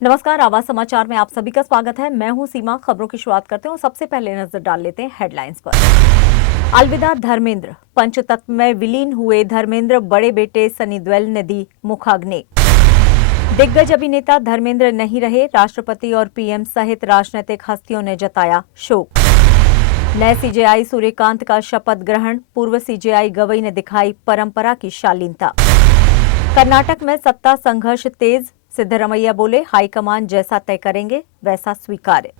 नमस्कार, आवाज समाचार में आप सभी का स्वागत है। मैं हूं सीमा। खबरों की शुरुआत करते हैं और सबसे पहले नजर डाल लेते हैं हेडलाइंस पर। अलविदा धर्मेंद्र। पंचतत्व में विलीन हुए धर्मेंद्र बड़े बेटे सनी देओल ने दी मुखाग्नि। दिग्गज अभिनेता धर्मेंद्र नहीं रहे, राष्ट्रपति और पीएम सहित राजनीतिक हस्तियों ने जताया शोक। नए सीजेआई सूर्यकांत का शपथ ग्रहण, पूर्व सीजेआई गवई ने दिखाई परंपरा की शालीनता। कर्नाटक में सत्ता संघर्ष तेज, सिद्धरमैया बोले हाईकमान जैसा तय करेंगे वैसा स्वीकार्य।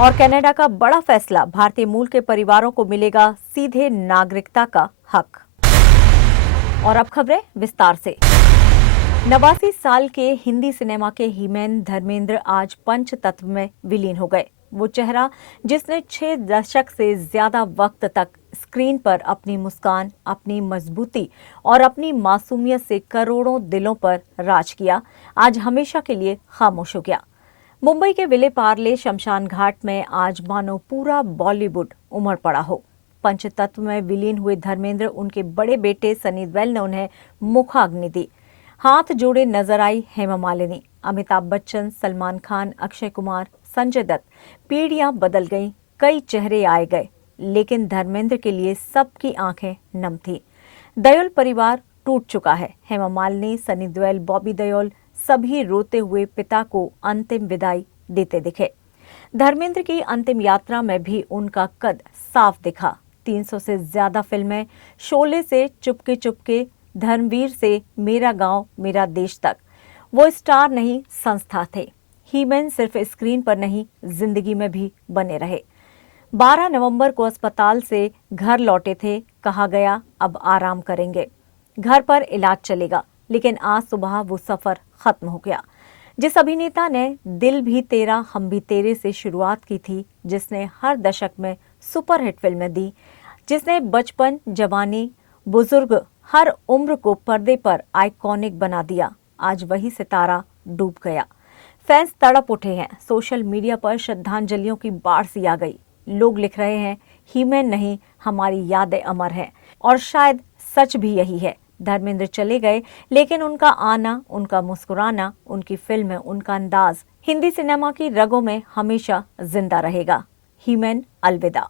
और कनाडा का बड़ा फैसला, भारतीय मूल के परिवारों को मिलेगा सीधे नागरिकता का हक। और अब खबरें विस्तार से। 89 साल के हिंदी सिनेमा के हीमैन धर्मेंद्र आज पंचतत्व में विलीन हो गए। वो चेहरा जिसने 6 दशक से ज्यादा वक्त तक स्क्रीन पर अपनी मुस्कान, अपनी मजबूती और अपनी मासूमियत से करोड़ों दिलों पर राज किया, आज हमेशा के लिए खामोश हो गया। मुंबई के विले पार्ले शमशान घाट में आज मानो पूरा बॉलीवुड उमड़ पड़ा हो। पंचतत्व में विलीन हुए धर्मेंद्र, उनके बड़े बेटे सनी देओल ने उन्हें मुखाग्नि दी। हाथ जोड़े नजर आई हेमा मालिनी, अमिताभ बच्चन, सलमान खान, अक्षय कुमार, संजय दत्त। पीढ़ियां बदल गईं, कई चेहरे आए गए, लेकिन धर्मेंद्र के लिए सबकी आंखें नम थी। देओल परिवार टूट चुका है। हेमा मालिनी, सनी देओल, बॉबी देओल सभी रोते हुए पिता को अंतिम विदाई देते दिखे। धर्मेंद्र की अंतिम यात्रा में भी उनका कद साफ दिखा। 300 से ज्यादा फिल्में, शोले से चुपके चुपके, धर्मवीर से मेरा गांव मेरा देश तक। वो स्टार नहीं, संस्था थे। हीमैन सिर्फ स्क्रीन पर नहीं, जिंदगी में भी बने रहे। 12 नवंबर को अस्पताल से घर लौटे थे, कहा गया अब आराम करेंगे, घर पर इलाज चलेगा, लेकिन आज सुबह वो सफर खत्म हो गया। जिस अभिनेता ने दिल भी तेरा हम भी तेरे से शुरुआत की थी, जिसने हर दशक में सुपरहिट फिल्में दी, जिसने बचपन, जवानी, बुजुर्ग हर उम्र को पर्दे पर आइकॉनिक बना दिया, आज वही सितारा डूब गया। फैंस तड़प उठे हैं। सोशल मीडिया पर श्रद्धांजलियों की बाढ़ सी आ गई। लोग लिख रहे हैं हीमैन नहीं, हमारी यादें अमर हैं। और शायद सच भी यही है। धर्मेंद्र चले गए, लेकिन उनका आना, उनका मुस्कुराना, उनकी फिल्में, उनका अंदाज हिंदी सिनेमा की रगों में हमेशा जिंदा रहेगा। हीमैन अलविदा।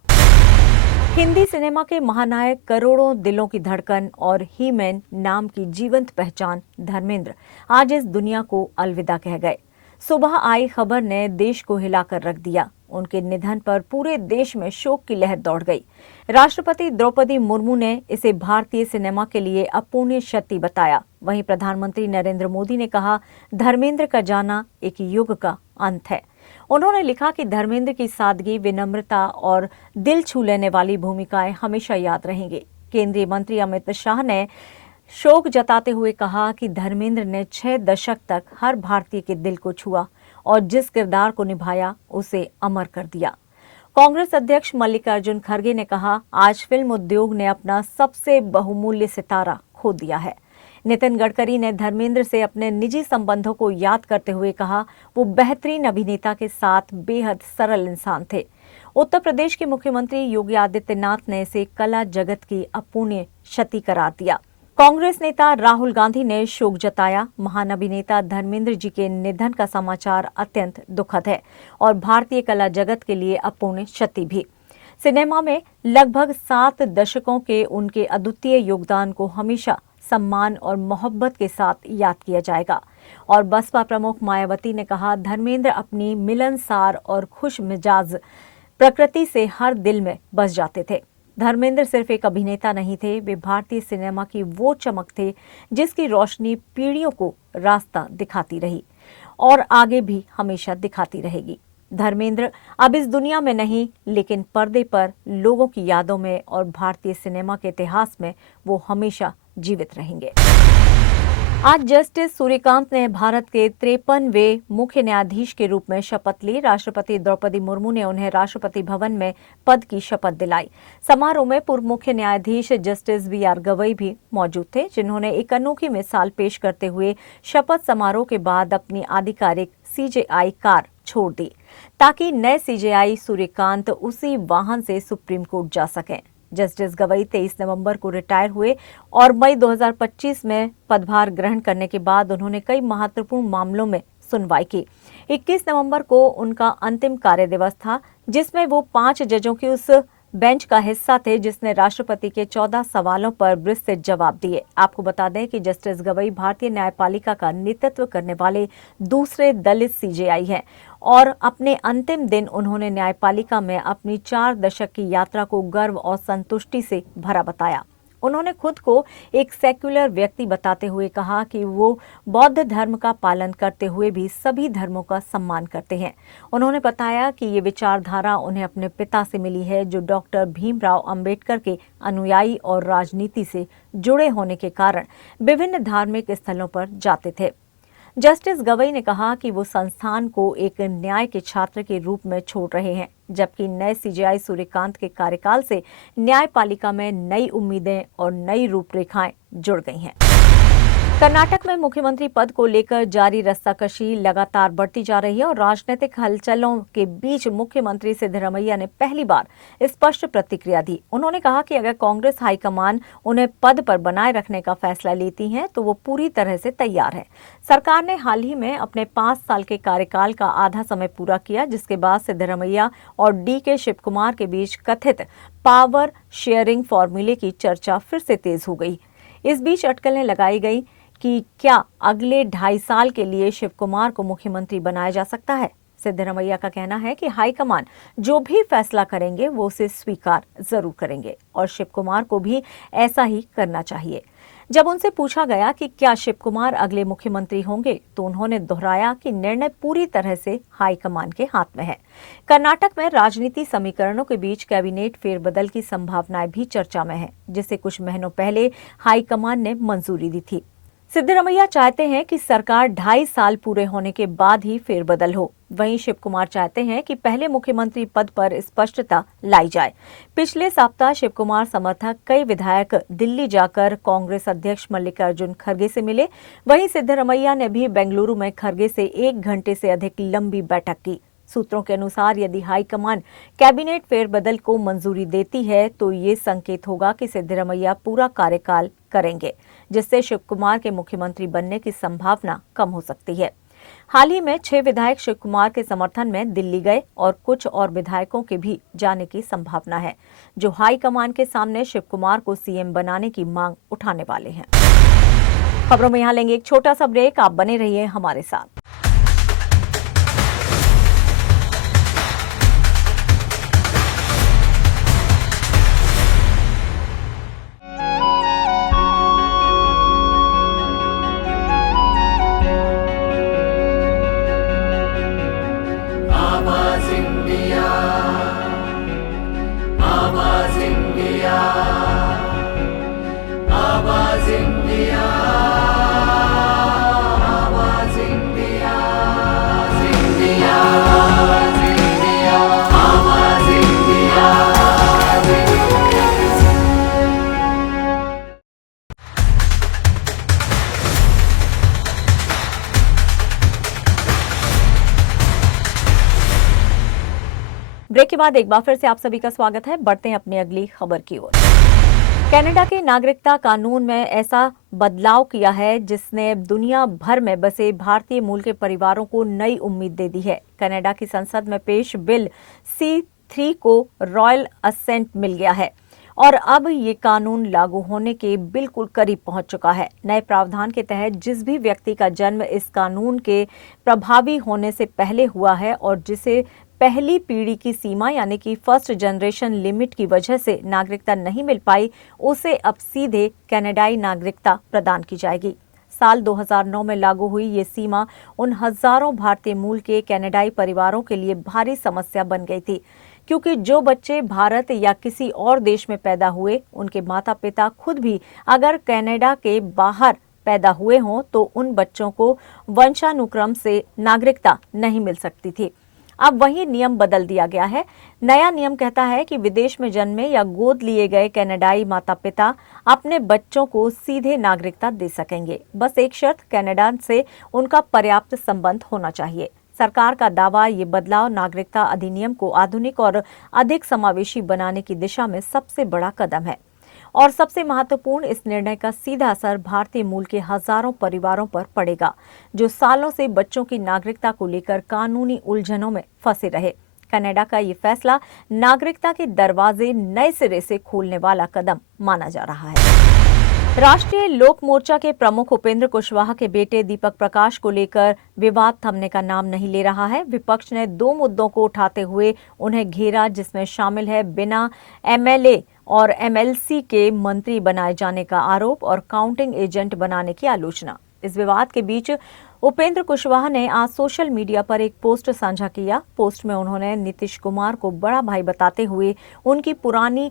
हिंदी सिनेमा के महानायक, करोड़ों दिलों की धड़कन और हीमैन नाम की जीवंत पहचान धर्मेंद्र आज इस दुनिया को अलविदा कह गए। सुबह आई खबर ने देश को हिलाकर रख दिया। उनके निधन पर पूरे देश में शोक की लहर दौड़ गई। राष्ट्रपति द्रौपदी मुर्मू ने इसे भारतीय सिनेमा के लिए अपूर्णीय क्षति बताया। वहीं प्रधानमंत्री नरेंद्र मोदी ने कहा, धर्मेंद्र का जाना एक युग का अंत है। उन्होंने लिखा कि धर्मेंद्र की सादगी, विनम्रता और दिल छू लेने वाली भूमिकाएं हमेशा याद रहेंगी। केंद्रीय मंत्री अमित शाह ने शोक जताते हुए कहा कि धर्मेंद्र ने 6 दशक तक हर भारतीय के दिल को छुआ और जिस किरदार को निभाया उसे अमर कर दिया। कांग्रेस अध्यक्ष मल्लिकार्जुन खड़गे ने कहा, आज फिल्म उद्योग ने अपना सबसे बहुमूल्य सितारा खो दिया है। नितिन गडकरी ने धर्मेंद्र से अपने निजी संबंधों को याद करते हुए कहा, वो बेहतरीन अभिनेता के साथ बेहद सरल इंसान थे। उत्तर प्रदेश के मुख्यमंत्री योगी आदित्यनाथ ने इसे कला जगत की अपूर्णीय क्षति करार दिया। कांग्रेस नेता राहुल गांधी ने शोक जताया। महान अभिनेता धर्मेंद्र जी के निधन का समाचार अत्यंत दुखद है और भारतीय कला जगत के लिए अपूर्णीय क्षति भी। सिनेमा में लगभग 7 दशकों के उनके अद्वितीय योगदान को हमेशा सम्मान और मोहब्बत के साथ याद किया जाएगा। और बसपा प्रमुख मायावती ने कहा, धर्मेंद्र अपनी मिलनसार और खुश मिजाज प्रकृति से हर दिल में बस जाते थे। धर्मेंद्र सिर्फ एक अभिनेता नहीं थे, वे भारतीय सिनेमा की वो चमक थे जिसकी रोशनी पीढ़ियों को रास्ता दिखाती रही और आगे भी हमेशा दिखाती रहेगी। धर्मेंद्र अब इस दुनिया में नहीं, लेकिन पर्दे पर लोगों की यादों में और भारतीय सिनेमा के इतिहास में वो हमेशा जीवित रहेंगे। आज जस्टिस सूर्यकांत ने भारत के 53वें मुख्य न्यायाधीश के रूप में शपथ ली। राष्ट्रपति द्रौपदी मुर्मू ने उन्हें राष्ट्रपति भवन में पद की शपथ दिलाई। समारोह में पूर्व मुख्य न्यायाधीश जस्टिस बीआर गवई भी मौजूद थे, जिन्होंने एक अनोखी मिसाल पेश करते हुए शपथ समारोह के बाद अपनी आधिकारिक सीजेआई कार छोड़ दी, ताकि नए सीजेआई सूर्यकांत उसी वाहन से सुप्रीम कोर्ट जा सकें। जस्टिस गवई 23 नवंबर को रिटायर हुए और मई 2025 में पदभार ग्रहण करने के बाद उन्होंने कई महत्वपूर्ण मामलों में सुनवाई की। 21 नवंबर को उनका अंतिम कार्य दिवस था, जिसमें वो 5 जजों की उस बेंच का हिस्सा थे जिसने राष्ट्रपति के 14 सवालों पर विस्तृत जवाब दिए। आपको बता दें कि जस्टिस गवई भारतीय न्यायपालिका का नेतृत्व करने वाले दूसरे दलित सीजेआई हैं और अपने अंतिम दिन उन्होंने न्यायपालिका में अपनी 4 दशक की यात्रा को गर्व और संतुष्टि से भरा बताया। उन्होंने खुद को एक सेक्युलर व्यक्ति बताते हुए कहा कि वो बौद्ध धर्म का पालन करते हुए भी सभी धर्मों का सम्मान करते हैं। उन्होंने बताया कि ये विचारधारा उन्हें अपने पिता से मिली है, जो डॉक्टर भीमराव अंबेडकर के अनुयायी और राजनीति से जुड़े होने के कारण विभिन्न धार्मिक स्थलों पर जाते थे। जस्टिस गवई ने कहा कि वो संस्थान को एक न्याय के छात्र के रूप में छोड़ रहे हैं, जबकि नए सीजेआई सूर्यकांत के कार्यकाल से न्यायपालिका में नई उम्मीदें और नई रूपरेखाएं जुड़ गई हैं। कर्नाटक में मुख्यमंत्री पद को लेकर जारी रस्साकशी लगातार बढ़ती जा रही है और राजनीतिक हलचलों के बीच मुख्यमंत्री सिद्धरमैया ने पहली बार स्पष्ट प्रतिक्रिया दी। उन्होंने कहा कि अगर कांग्रेस हाईकमान उन्हें पद पर बनाए रखने का फैसला लेती है तो वो पूरी तरह से तैयार है। सरकार ने हाल ही में अपने 5 साल के कार्यकाल का आधा समय पूरा किया, जिसके बाद सिद्धरमैया और DK शिवकुमार के बीच कथित पावर शेयरिंग फॉर्मूले की चर्चा फिर से तेज हो गई। इस बीच अटकलें लगाई गई कि क्या अगले 2.5 साल के लिए शिवकुमार को मुख्यमंत्री बनाया जा सकता है। सिद्धरमैया का कहना है कि हाईकमान जो भी फैसला करेंगे वो उसे स्वीकार जरूर करेंगे और शिवकुमार को भी ऐसा ही करना चाहिए। जब उनसे पूछा गया कि क्या शिवकुमार अगले मुख्यमंत्री होंगे, तो उन्होंने दोहराया कि निर्णय पूरी तरह से हाईकमान के हाथ में है। कर्नाटक में राजनीति समीकरणों के बीच कैबिनेट फेरबदल की संभावनाएं भी चर्चा में है, जिसे कुछ महीनों पहले हाईकमान ने मंजूरी दी थी। सिद्धरमैया चाहते हैं कि सरकार 2.5 साल पूरे होने के बाद ही फेरबदल हो। वहीं शिवकुमार चाहते हैं कि पहले मुख्यमंत्री पद पर स्पष्टता लाई जाए। पिछले सप्ताह शिवकुमार समर्थक कई विधायक दिल्ली जाकर कांग्रेस अध्यक्ष मल्लिकार्जुन खड़गे से मिले। वहीं सिद्धरमैया ने भी बेंगलुरु में खड़गे से 1 घंटे से अधिक लंबी बैठक की। सूत्रों के अनुसार यदि हाईकमान कैबिनेट फेरबदल को मंजूरी देती है तो ये संकेत होगा कि सिद्धरमैया पूरा कार्यकाल करेंगे, जिससे शिवकुमार के मुख्यमंत्री बनने की संभावना कम हो सकती है। हाल ही में 6 विधायक शिवकुमार के समर्थन में दिल्ली गए और कुछ और विधायकों के भी जाने की संभावना है, जो हाईकमान के सामने शिवकुमार को सीएम बनाने की मांग उठाने वाले हैं। खबरों में यहाँ लेंगे एक छोटा सा ब्रेक, आप बने रहिए हमारे साथ। ब्रेक के बाद एक बार फिर से आप सभी का स्वागत है। बढ़ते हैं अपनी अगली खबर की ओर। कनाडा के नागरिकता कानून में ऐसा बदलाव किया है जिसने दुनिया भर में बसे भारतीय मूल के परिवारों को नई उम्मीद दे दी है। कनाडा की संसद में पेश बिल C3 को रॉयल असेंट मिल गया है और अब ये कानून लागू होने के बिल्कुल करीब पहुंच चुका है। नए प्रावधान के तहत जिस भी व्यक्ति का जन्म इस कानून के प्रभावी होने से पहले हुआ है और जिसे पहली पीढ़ी की सीमा यानी कि फर्स्ट जनरेशन लिमिट की वजह से नागरिकता नहीं मिल पाई, उसे अब सीधे कनाडाई नागरिकता प्रदान की जाएगी। साल 2009 में लागू हुई ये सीमा उन हजारों भारतीय मूल के कनाडाई परिवारों के लिए भारी समस्या बन गई थी, क्योंकि जो बच्चे भारत या किसी और देश में पैदा हुए, उनके माता पिता खुद भी अगर कनाडा के बाहर पैदा हुए हों तो उन बच्चों को वंशानुक्रम से नागरिकता नहीं मिल सकती थी। अब वही नियम बदल दिया गया है। नया नियम कहता है कि विदेश में जन्मे या गोद लिए गए कनाडाई माता पिता अपने बच्चों को सीधे नागरिकता दे सकेंगे। बस एक शर्त, कनाडा से उनका पर्याप्त संबंध होना चाहिए। सरकार का दावा, ये बदलाव नागरिकता अधिनियम को आधुनिक और अधिक समावेशी बनाने की दिशा में सबसे बड़ा कदम है। और सबसे महत्वपूर्ण, इस निर्णय का सीधा असर भारतीय मूल के हजारों परिवारों पर पड़ेगा, जो सालों से बच्चों की नागरिकता को लेकर कानूनी उलझनों में फंसे रहे। कनाडा का ये फैसला नागरिकता के दरवाजे नए सिरे से खोलने वाला कदम माना जा रहा है। राष्ट्रीय लोक मोर्चा के प्रमुख उपेंद्र कुशवाहा के बेटे दीपक प्रकाश को लेकर विवाद थमने का नाम नहीं ले रहा है। विपक्ष ने 2 मुद्दों को उठाते हुए उन्हें घेरा, जिसमें शामिल है बिना एमएलए और एमएलसी के मंत्री बनाए जाने का आरोप और काउंटिंग एजेंट बनाने की आलोचना। इस विवाद के बीच उपेंद्र कुशवाहा ने आज सोशल मीडिया पर एक पोस्ट साझा किया। पोस्ट में उन्होंने नीतीश कुमार को बड़ा भाई बताते हुए उनकी पुरानी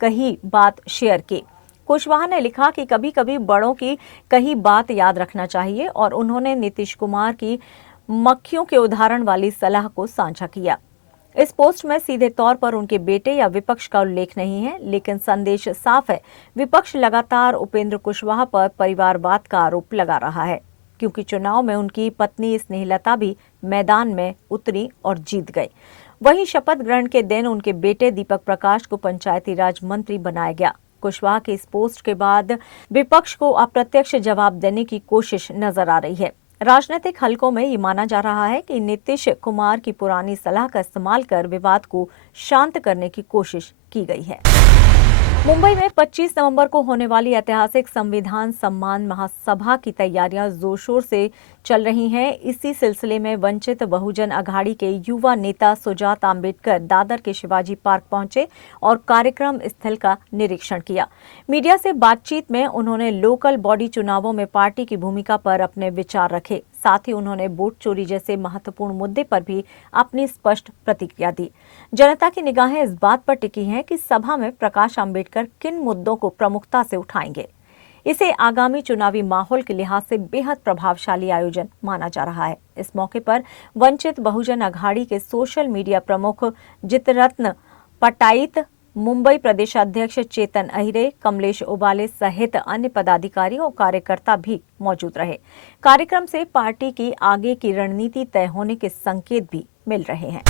कही बात शेयर की। कुशवाहा ने लिखा कि कभी कभी बड़ों की कही बात याद रखना चाहिए और उन्होंने नीतीश कुमार की मक्खियों के उदाहरण वाली सलाह को साझा किया। इस पोस्ट में सीधे तौर पर उनके बेटे या विपक्ष का उल्लेख नहीं है, लेकिन संदेश साफ है। विपक्ष लगातार उपेंद्र कुशवाहा पर परिवारवाद का आरोप लगा रहा है, क्योंकि चुनाव में उनकी पत्नी स्नेहलता भी मैदान में उतरी और जीत गई। वहीं शपथ ग्रहण के दिन उनके बेटे दीपक प्रकाश को पंचायती राज मंत्री बनाया गया। कुशवाहा के इस पोस्ट के बाद विपक्ष को अप्रत्यक्ष जवाब देने की कोशिश नजर आ रही है। राजनीतिक हलकों में ये माना जा रहा है कि नीतीश कुमार की पुरानी सलाह का इस्तेमाल कर विवाद को शांत करने की कोशिश की गई है। मुंबई में 25 नवंबर को होने वाली ऐतिहासिक संविधान सम्मान महासभा की तैयारियां जोर शोर से चल रही हैं। इसी सिलसिले में वंचित बहुजन अघाड़ी के युवा नेता सुजात अम्बेडकर दादर के शिवाजी पार्क पहुंचे और कार्यक्रम स्थल का निरीक्षण किया। मीडिया से बातचीत में उन्होंने लोकल बॉडी चुनावों में पार्टी की भूमिका पर अपने विचार रखे। साथ ही उन्होंने वोट चोरी जैसे महत्वपूर्ण मुद्दे पर भी अपनी स्पष्ट प्रतिक्रिया दी। जनता की निगाहें इस बात पर टिकी हैं कि सभा में प्रकाश अम्बेडकर किन मुद्दों को प्रमुखता से उठाएंगे। इसे आगामी चुनावी माहौल के लिहाज से बेहद प्रभावशाली आयोजन माना जा रहा है। इस मौके पर वंचित बहुजन अघाड़ी के सोशल मीडिया प्रमुख जितरत्न पटाईत, मुंबई प्रदेशाध्यक्ष चेतन अहिरे, कमलेश उबाले सहित अन्य पदाधिकारी और कार्यकर्ता भी मौजूद रहे। कार्यक्रम से पार्टी की आगे की रणनीति तय होने के संकेत भी मिल रहे हैं।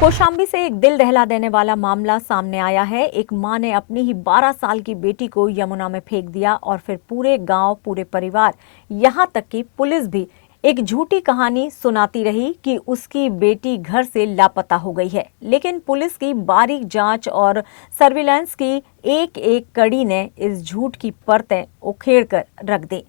कौशाम्बी से एक दिल दहला देने वाला मामला सामने आया है। एक मां ने अपनी ही 12 साल की बेटी को यमुना में फेंक दिया और फिर पूरे गांव, पूरे परिवार, यहां तक कि पुलिस भी एक झूठी कहानी सुनाती रही कि उसकी बेटी घर से लापता हो गई है। लेकिन पुलिस की बारीक जांच और सर्विलांस की एक एक कड़ी ने इस झूठ की परतें उखेड़ कर रख दी।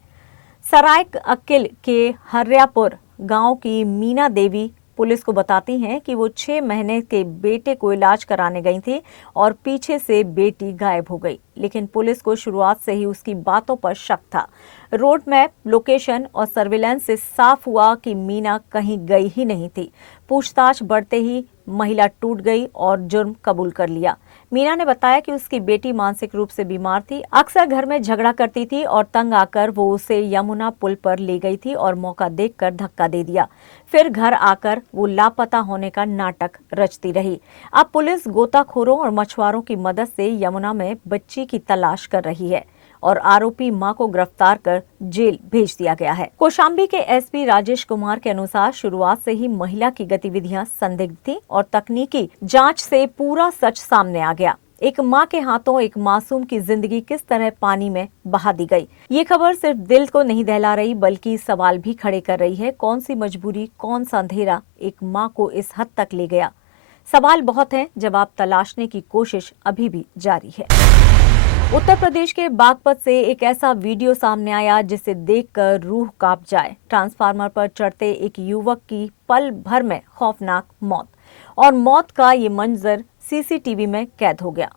सरायक अकिल के हर्यापुर गांव की मीना देवी पुलिस को बताती हैं कि वो 6 महीने के बेटे को इलाज कराने गई थी और पीछे से बेटी गायब हो गई। लेकिन पुलिस को शुरुआत से ही उसकी बातों पर शक था। रोड मैप, लोकेशन और सर्विलांस से साफ हुआ कि मीना कहीं गई ही नहीं थी। पूछताछ बढ़ते ही महिला टूट गई और जुर्म कबूल कर लिया। मीना ने बताया कि उसकी बेटी मानसिक रूप से बीमार थी, अक्सर घर में झगड़ा करती थी और तंग आकर वो उसे यमुना पुल पर ले गई थी और मौका देखकर धक्का दे दिया। फिर घर आकर वो लापता होने का नाटक रचती रही। अब पुलिस गोताखोरों और मछुआरों की मदद से यमुना में बच्ची की तलाश कर रही है और आरोपी मां को गिरफ्तार कर जेल भेज दिया गया है। कौशाम्बी के एसपी राजेश कुमार के अनुसार शुरुआत से ही महिला की गतिविधियां संदिग्ध थी और तकनीकी जांच से पूरा सच सामने आ गया। एक मां के हाथों एक मासूम की जिंदगी किस तरह पानी में बहा दी गई। ये खबर सिर्फ दिल को नहीं दहला रही बल्कि सवाल भी खड़े कर रही है। कौन सी मजबूरी, कौन सा अंधेरा एक मां को इस हद तक ले गया। सवाल बहुत हैं, जवाब तलाशने की कोशिश अभी भी जारी है। उत्तर प्रदेश के बागपत से एक ऐसा वीडियो सामने आया जिसे देखकर रूह कांप जाए। ट्रांसफार्मर पर चढ़ते एक युवक की पल भर में खौफनाक मौत, और मौत का ये मंजर सीसीटीवी में कैद हो गया।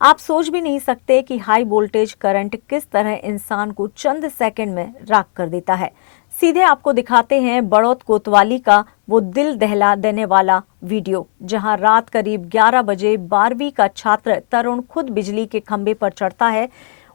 आप सोच भी नहीं सकते कि हाई वोल्टेज करंट किस तरह इंसान को चंद सेकंड में राख कर देता है। सीधे आपको दिखाते हैं बड़ौत कोतवाली का वो दिल दहला देने वाला वीडियो, जहां रात करीब 11 बजे 12वीं का छात्र तरुण खुद बिजली के खंभे पर चढ़ता है।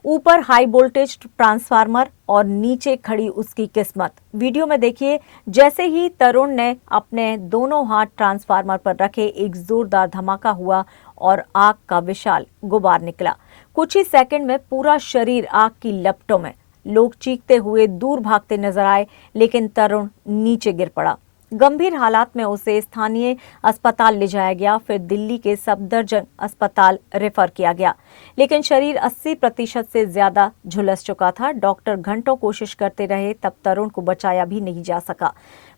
ऊपर हाई वोल्टेज ट्रांसफार्मर और नीचे खड़ी उसकी किस्मत। वीडियो में देखिए, जैसे ही तरुण ने अपने दोनों हाथ ट्रांसफार्मर पर रखे, एक जोरदार धमाका हुआ और आग का विशाल गुबार निकला। कुछ ही सेकंड में पूरा शरीर आग की लपटों में। लोग चीखते हुए दूर भागते नजर आए, लेकिन तरुण नीचे गिर पड़ा। गंभीर हालात में उसे स्थानीय अस्पताल ले जाया गया, फिर दिल्ली के सफदरजंग अस्पताल रेफर किया गया, लेकिन शरीर 80% से ज्यादा झुलस चुका था। डॉक्टर घंटों कोशिश करते रहे, तब तरुण को बचाया भी नहीं जा सका।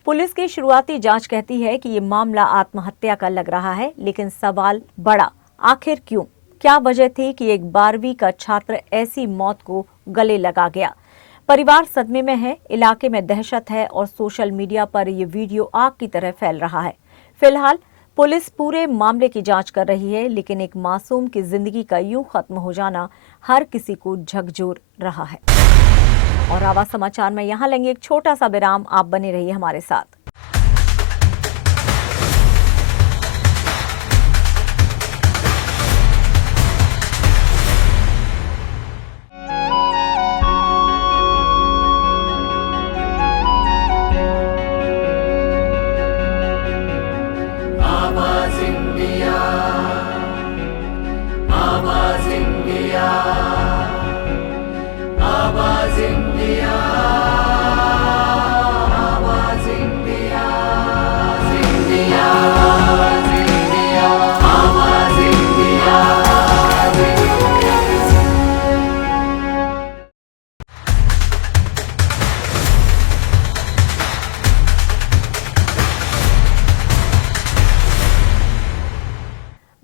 पुलिस की शुरुआती जांच कहती है कि ये मामला आत्महत्या का लग रहा है, लेकिन सवाल बड़ा, आखिर क्यों? क्या वजह थी कि एक 12वीं का छात्र ऐसी मौत को गले लगा गया? परिवार सदमे में है, इलाके में दहशत है और सोशल मीडिया पर ये वीडियो आग की तरह फैल रहा है। फिलहाल पुलिस पूरे मामले की जांच कर रही है, लेकिन एक मासूम की जिंदगी का यूं खत्म हो जाना हर किसी को झकझोर रहा है। और आवाज समाचार में यहाँ लेंगे एक छोटा सा विराम, आप बने रहिए हमारे साथ।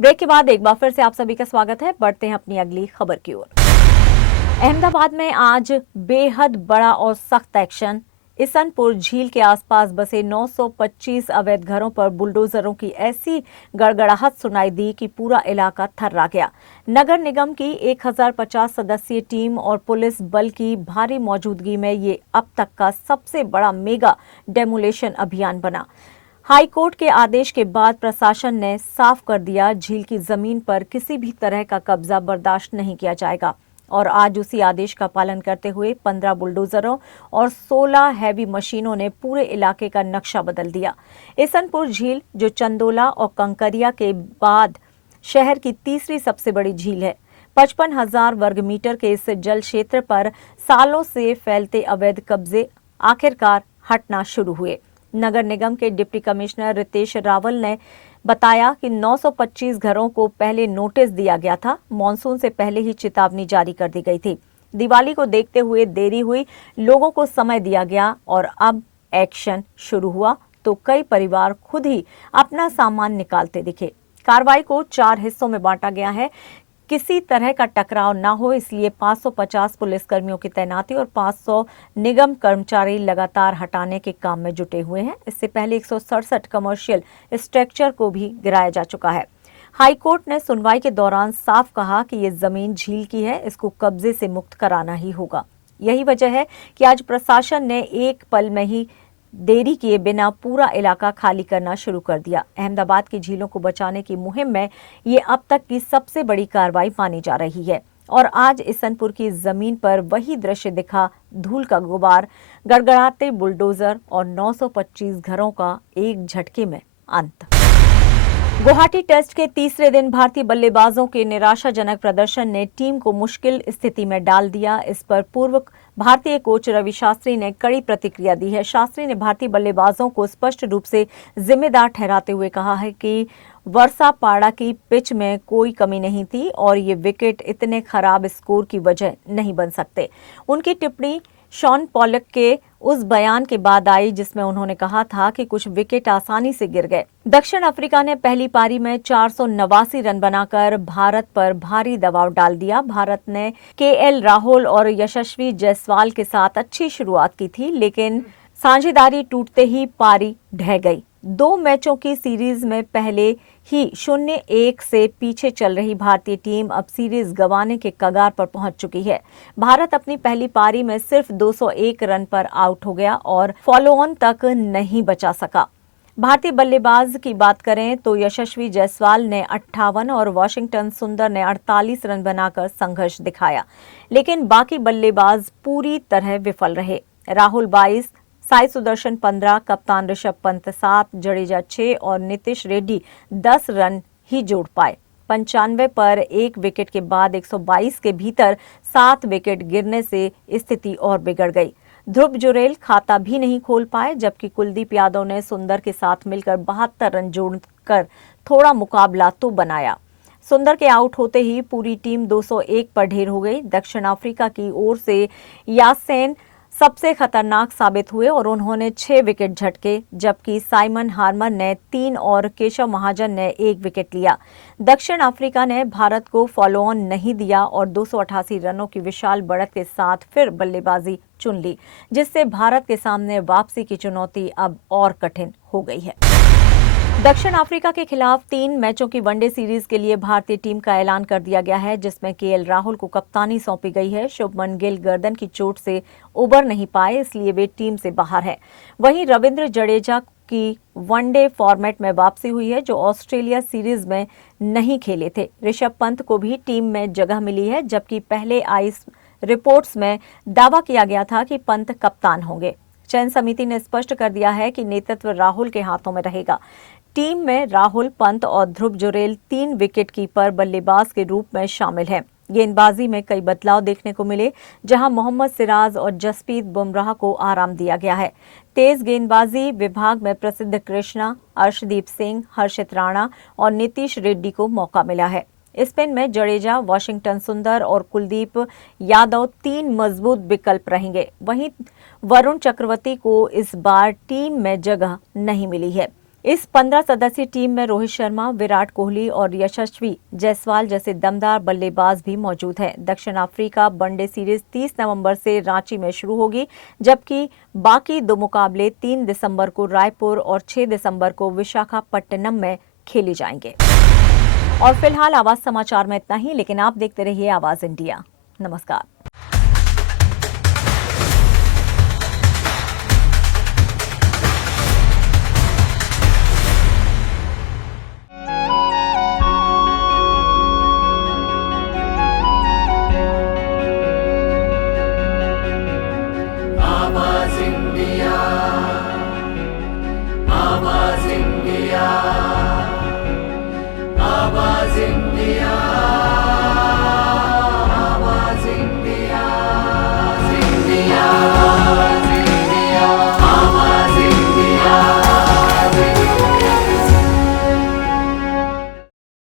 ब्रेक के बाद एक बार फिर से आप सभी का स्वागत है। बढ़ते हैं अपनी अगली खबर की ओर। अहमदाबाद में आज बेहद बड़ा और सख्त एक्शन। इसनपुर झील के आसपास बसे 925 अवैध घरों पर बुलडोजरों की ऐसी गड़गड़ाहट सुनाई दी कि पूरा इलाका थर्रा गया। नगर निगम की 1050 सदस्यीय टीम और पुलिस बल की भारी मौजूदगी में ये अब तक का सबसे बड़ा मेगा डेमोलेशन अभियान बना। हाई कोर्ट के आदेश के बाद प्रशासन ने साफ कर दिया, झील की जमीन पर किसी भी तरह का कब्जा बर्दाश्त नहीं किया जाएगा। और आज उसी आदेश का पालन करते हुए 15 बुलडोजरों और 16 हैवी मशीनों ने पूरे इलाके का नक्शा बदल दिया। इसनपुर झील, जो चंदोला और कंकरिया के बाद शहर की तीसरी सबसे बड़ी झील है, 55,000 वर्ग मीटर के इस जल क्षेत्र पर सालों से फैलते अवैध कब्जे आखिरकार हटना शुरू हुए। नगर निगम के डिप्टी कमिश्नर रितेश रावल ने बताया कि 925 घरों को पहले नोटिस दिया गया था। मॉनसून से पहले ही चेतावनी जारी कर दी गई थी। दिवाली को देखते हुए देरी हुई, लोगों को समय दिया गया और अब एक्शन शुरू हुआ तो कई परिवार खुद ही अपना सामान निकालते दिखे। कार्रवाई को 4 हिस्सों में बांटा गया है। किसी तरह का टकराव न हो, इसलिए 550 पुलिसकर्मियों की तैनाती और 500 निगम कर्मचारी लगातार हटाने के काम में जुटे हुए हैं। इससे पहले 167 कमर्शियल स्ट्रक्चर को भी गिराया जा चुका है। हाई कोर्ट ने सुनवाई के दौरान साफ कहा कि ये जमीन झील की है, इसको कब्जे से मुक्त कराना ही होगा। यही वजह है कि आज प्रशासन ने एक पल में ही देरी किए बिना पूरा इलाका खाली करना शुरू कर दिया। अहमदाबाद की झीलों को बचाने की मुहिम में ये अब तक की सबसे बड़ी कार्रवाई मानी जा रही है। और आज इसनपुर की जमीन पर वही दृश्य दिखा, धूल का गुबार, गड़गड़ाते बुलडोजर और 925 घरों का एक झटके में अंत। गुवाहाटी टेस्ट के तीसरे दिन भारतीय बल्लेबाजों के निराशाजनक प्रदर्शन ने टीम को मुश्किल स्थिति में डाल दिया। इस पर पूर्व भारतीय कोच रवि शास्त्री ने कड़ी प्रतिक्रिया दी है। शास्त्री ने भारतीय बल्लेबाजों को स्पष्ट रूप से जिम्मेदार ठहराते हुए कहा है कि वर्षापाड़ा की पिच में कोई कमी नहीं थी और ये विकेट इतने खराब स्कोर की वजह नहीं बन सकते। उनकी टिप्पणी शॉन पॉलक के उस बयान के बाद आई जिसमें उन्होंने कहा था कि कुछ विकेट आसानी से गिर गए। दक्षिण अफ्रीका ने पहली पारी में 489 रन बनाकर भारत पर भारी दबाव डाल दिया। भारत ने केएल राहुल और यशस्वी जायसवाल के साथ अच्छी शुरुआत की थी, लेकिन साझेदारी टूटते ही पारी ढह गई। 2 मैचों की सीरीज में पहले ही 0-1 से पीछे चल रही भारतीय टीम अब सीरीज गंवाने के कगार पर पहुंच चुकी है। भारत अपनी पहली पारी में सिर्फ 201 रन पर आउट हो गया और फॉलो ऑन तक नहीं बचा सका। भारतीय बल्लेबाज की बात करें तो यशस्वी जायसवाल ने 58 और वाशिंगटन सुंदर ने 48 रन बनाकर संघर्ष दिखाया, लेकिन बाकी बल्लेबाज पूरी तरह विफल रहे। राहुल 22, साई सुदर्शन 15, कप्तान ऋषभ पंत 7, जडेजा 6 और नीतीश रेड्डी 10 रन ही जोड़ पाए। 95 पर 1 विकेट के बाद 122 के भीतर 7 विकेट गिरने से स्थिति और बिगड़ गई। ध्रुव जुरेल खाता भी नहीं खोल पाए, जबकि कुलदीप यादव ने सुंदर के साथ मिलकर 72 रन जोड़कर थोड़ा मुकाबला तो बनाया। सुंदर के आउट होते ही पूरी टीम 201 पर ढेर हो गई। दक्षिण अफ्रीका की ओर से यासेन सबसे खतरनाक साबित हुए और उन्होंने 6 विकेट झटके, जबकि साइमन हार्मर ने 3 और केशव महाजन ने 1 विकेट लिया। दक्षिण अफ्रीका ने भारत को फॉलो ऑन नहीं दिया और 288 रनों की विशाल बढ़त के साथ फिर बल्लेबाजी चुन ली, जिससे भारत के सामने वापसी की चुनौती अब और कठिन हो गई है। दक्षिण अफ्रीका के खिलाफ 3 मैचों की वनडे सीरीज के लिए भारतीय टीम का ऐलान कर दिया गया है, जिसमें केएल राहुल को कप्तानी सौंपी गई है। शुभमन गिल गर्दन की चोट से उबर नहीं पाए, इसलिए वे टीम से बाहर है। वहीं रविंद्र जडेजा की वनडे फॉर्मेट में वापसी हुई है, जो ऑस्ट्रेलिया सीरीज में नहीं खेले थे। ऋषभ पंत को भी टीम में जगह मिली है, जबकि पहले आई रिपोर्ट्स में दावा किया गया था कि पंत कप्तान होंगे। चयन समिति ने स्पष्ट कर दिया है कि नेतृत्व राहुल के हाथों में रहेगा। टीम में राहुल, पंत और ध्रुव जुरेल 3 विकेट कीपर बल्लेबाज के रूप में शामिल हैं। गेंदबाजी में कई बदलाव देखने को मिले, जहां मोहम्मद सिराज और जसप्रीत बुमराह को आराम दिया गया है। तेज गेंदबाजी विभाग में प्रसिद्ध कृष्णा, अर्शदीप सिंह, हर्षित राणा और नीतीश रेड्डी को मौका मिला है। स्पिन में जडेजा, वाशिंगटन सुंदर और कुलदीप यादव 3 मजबूत विकल्प रहेंगे। वहीं वरुण चक्रवर्ती को इस बार टीम में जगह नहीं मिली है। इस 15 सदस्यीय टीम में रोहित शर्मा, विराट कोहली और यशस्वी जायसवाल जैसे दमदार बल्लेबाज भी मौजूद हैं। दक्षिण अफ्रीका वनडे सीरीज 30 नवंबर से रांची में शुरू होगी, जबकि बाकी 2 मुकाबले 3 दिसंबर को रायपुर और 6 दिसंबर को विशाखापट्टनम में खेले जाएंगे। और फिलहाल आवाज समाचार में इतना ही, लेकिन आप देखते रहिए आवाज इंडिया। नमस्कार।